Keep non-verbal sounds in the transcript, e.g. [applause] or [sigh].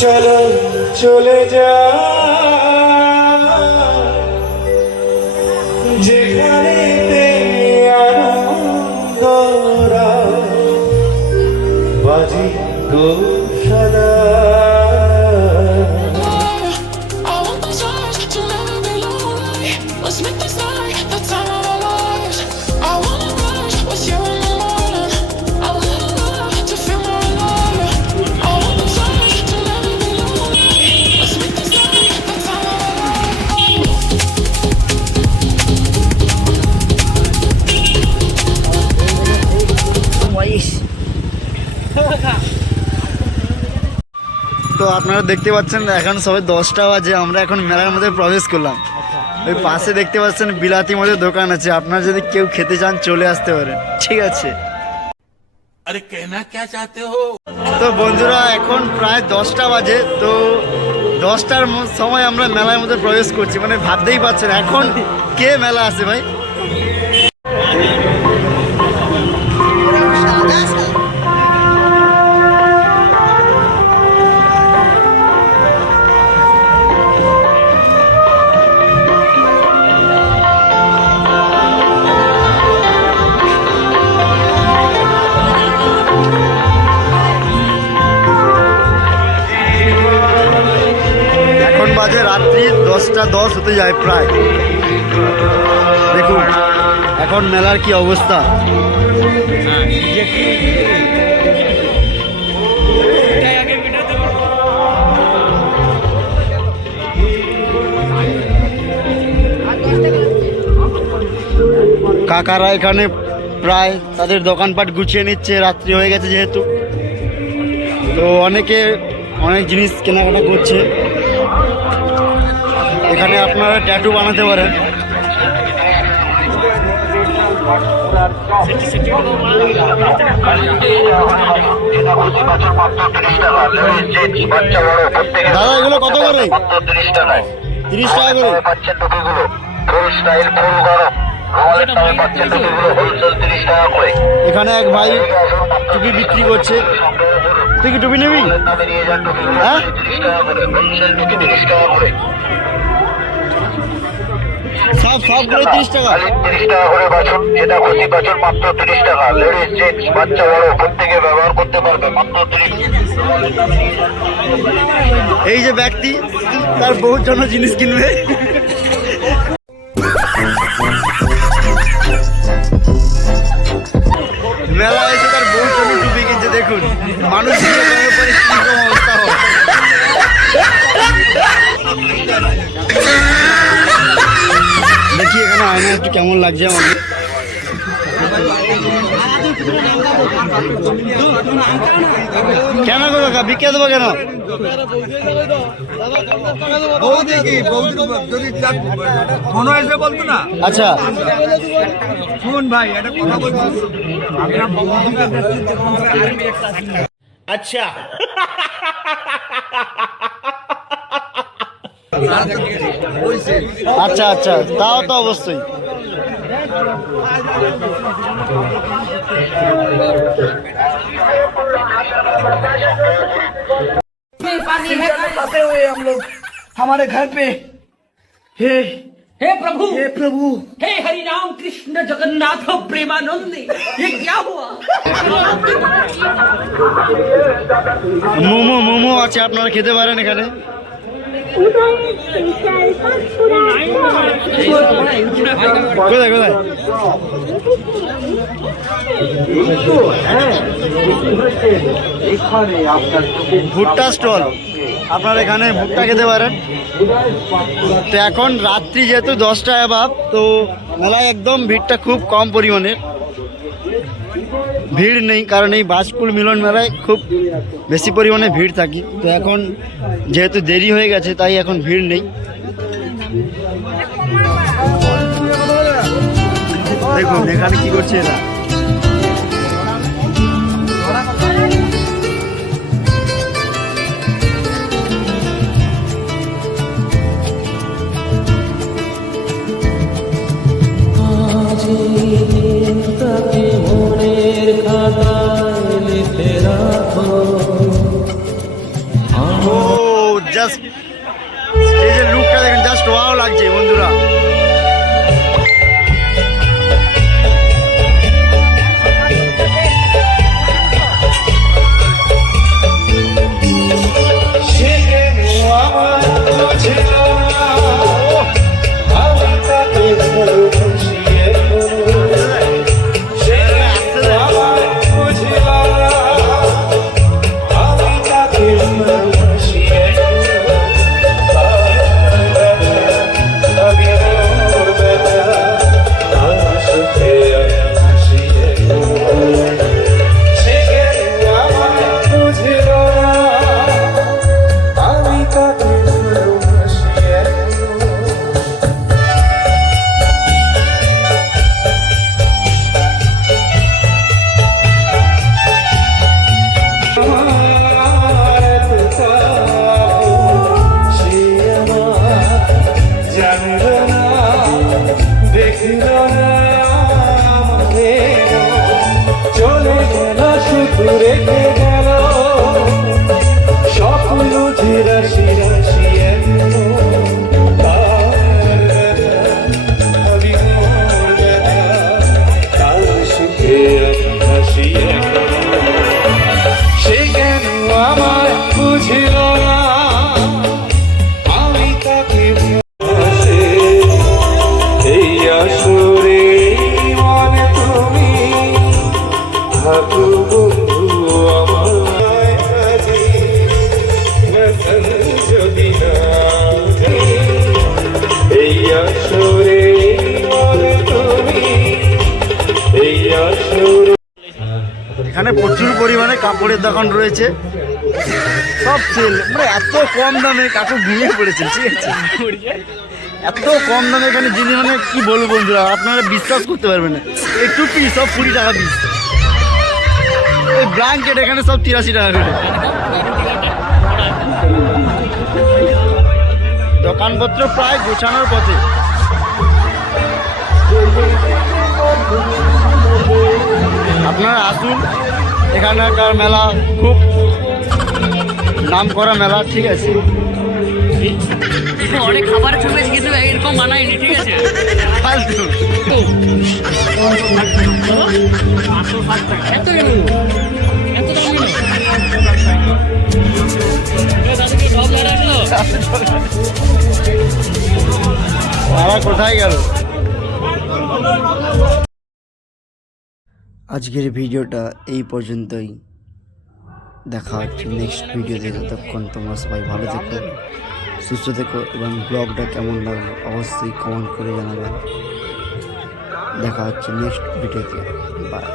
চলো চলে যা। যেখানে আনন্দরা বাজি গো আপনারা দেখতে পাচ্ছেন এখন সবাই দশটা বাজে আমরা এখন মেলার মধ্যে প্রবেশ করলাম। ওই পাশে দেখতে পাচ্ছেন বিলাতি মধ্যে দোকান আছে আপনারা যদি কেউ খেতে চান চলে আসতে পারেন। ঠিক আছে। কে তো বন্ধুরা এখন প্রায় দশটা বাজে তো দশটার সময় আমরা মেলার মধ্যে প্রবেশ করছি মানে ভাবতেই পারছেন এখন কে মেলা আছে ভাই? হতে যায় প্রায়। দেখুন, এখন মেলার কি অবস্থা? কাকারা এখানে প্রায় তাদের দোকানপাট গুছিয়ে নিচ্ছে, রাত্রি হয়ে গেছে যেহেতু। তো অনেকে অনেক জিনিস কেনাকাটা করছে। এখানে আপনারা ট্যাটু বানাতে পারেন। দাদা, এগুলো কত করে? তিরিশ টাকা করে। এখানে এক ভাই টুপি বিক্রি করছে। তুই কি টুপি নিবি? হ্যাঁ? সব সব করে তিরিশ টাকা। তিরিশ টাকা করে বাছুন যেটা খুশি বাছুন মাত্র তিরিশ টাকা। লেডিস জেন্টস বাচ্চা বড় প্রত্যেকে ব্যবহার করতে পারবে মাত্র তিরিশ এই যে ব্যক্তি তার বহুত জন্য জিনিস কিনবে। দেখি এখানে আয়না একটু কেমন লাগছে আমাকে কেন গো কাকা বিকে দেবো কেন? আচ্ছা। শুন ভাই একটা কথা বলছি। আমরা আচ্ছা আচ্ছা তাও তো অবশ্যই फंसे हुए हम लोग हमारे घर पे हे हे प्रभु हे प्रभु हे हरि राम कृष्ण जगन्नाथ प्रेमानंद ये क्या हुआ মোমো মোমো আছে আপনারা খেতে পারেন এখানে কোথায় কোথায় ভুট্টা স্টল। আপনারা এখানে ভুট্টা খেতে পারেন। তো এখন রাত্রি যেহেতু দশটা অ্যাভাব তো মেলায় একদম ভিড়টা খুব কম পরিমাণে। ভিড় নেই, কারণ এই বাসকুল মিলন মেলায় খুব বেশি পরিমাণে ভিড় থাকি। তো এখন যেহেতু দেরি হয়ে গেছে, তাই এখন ভিড় নেই। দেখুন, এখানে কি করছে এরা? মনের लिखा था এখানে প্রচুর পরিমাণে কাপড়ের দোকান রয়েছে। সব সেল মানে এত কম দামে কাকু ঘুমিয়ে পড়েছে, ঠিক আছে? এত কম দামে এখানে জিনিস মানে কি বলব বন্ধুরা, আপনারা বিশ্বাস করতে পারবেন না। এই টুপি সব কুড়ি টাকা পিস এই ব্ল্যাঙ্কেট এখানে সব তিরাশি টাকা করে। দোকানপত্র প্রায় গোছানোর পথে। আপনারা আসুন। এখানকার মেলা খুব নাম করা মেলা ঠিক আছে। [laughs] অনেক খাবার চলেছে কিন্তু এরকম মানায়নি ঠিক আছে? ফালতু। এত কেন এত দাম কেন দাদুকে সব জায়গা রাখল তারা কোথায় গেল? আজকের ভিডিওটা এই পর্যন্তই। দেখা হচ্ছে নেক্সট ভিডিওতে। যতক্ষণ তোমরা সবাই ভালো থেকো, সুস্থ থেকো এবং ব্লগটা কেমন লাগল অবশ্যই কমেন্ট করে জানাবেন দেখা হচ্ছে নেক্সট ভিডিওতে। বাই